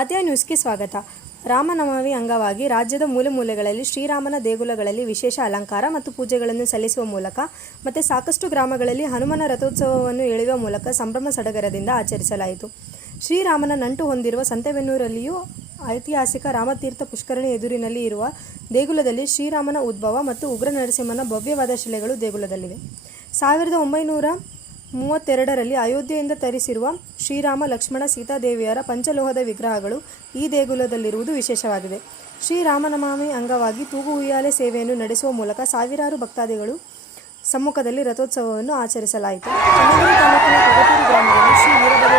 ಆದ್ಯ ನ್ಯೂಸ್ಗೆ ಸ್ವಾಗತ. ರಾಮನವಮಿ ಅಂಗವಾಗಿ ರಾಜ್ಯದ ಮೂಲೆ ಮೂಲೆಗಳಲ್ಲಿ ಶ್ರೀರಾಮನ ದೇಗುಲಗಳಲ್ಲಿ ವಿಶೇಷ ಅಲಂಕಾರ ಮತ್ತು ಪೂಜೆಗಳನ್ನು ಸಲ್ಲಿಸುವ ಮೂಲಕ ಮತ್ತು ಸಾಕಷ್ಟು ಗ್ರಾಮಗಳಲ್ಲಿ ಹನುಮನ ರಥೋತ್ಸವವನ್ನು ಎಳೆಯುವ ಮೂಲಕ ಸಂಭ್ರಮ ಸಡಗರದಿಂದ ಆಚರಿಸಲಾಯಿತು. ಶ್ರೀರಾಮನ ನಂಟು ಹೊಂದಿರುವ ಸಂತೆಬೆನ್ನೂರಲ್ಲಿಯೂ ಐತಿಹಾಸಿಕ ರಾಮತೀರ್ಥ ಪುಷ್ಕರಣಿ ಎದುರಿನಲ್ಲಿ ಇರುವ ದೇಗುಲದಲ್ಲಿ ಶ್ರೀರಾಮನ ಉದ್ಭವ ಮತ್ತು ಉಗ್ರ ನರಸಿಂಹನ ಭವ್ಯವಾದ ಶಿಲೆಗಳು ದೇಗುಲದಲ್ಲಿವೆ. ಸಾವಿರದ ಒಂಬೈನೂರ ಮೂವತ್ತೆರಡರಲ್ಲಿ ಅಯೋಧ್ಯೆಯಿಂದ ತರಿಸಿರುವ ಶ್ರೀರಾಮ, ಲಕ್ಷ್ಮಣ ಸೀತಾದೇವಿಯರ ಪಂಚಲೋಹದ ವಿಗ್ರಹಗಳು ಈ ದೇಗುಲದಲ್ಲಿರುವುದು ವಿಶೇಷವಾಗಿದೆ. ಶ್ರೀರಾಮನವಮಿ ಅಂಗವಾಗಿ ತೂಗು ಉಯ್ಯಾಲೆ ಸೇವೆಯನ್ನು ನಡೆಸುವ ಮೂಲಕ ಸಾವಿರಾರು ಭಕ್ತಾದಿಗಳು ಸಮ್ಮುಖದಲ್ಲಿ ರಥೋತ್ಸವವನ್ನು ಆಚರಿಸಲಾಯಿತು. ಚನ್ನಗಿರಿ ತಾಲೂಕಿನ ಗ್ರಾಮದಲ್ಲಿ ಶ್ರೀ ವೀರಭದ್ರೇಶ್ವರ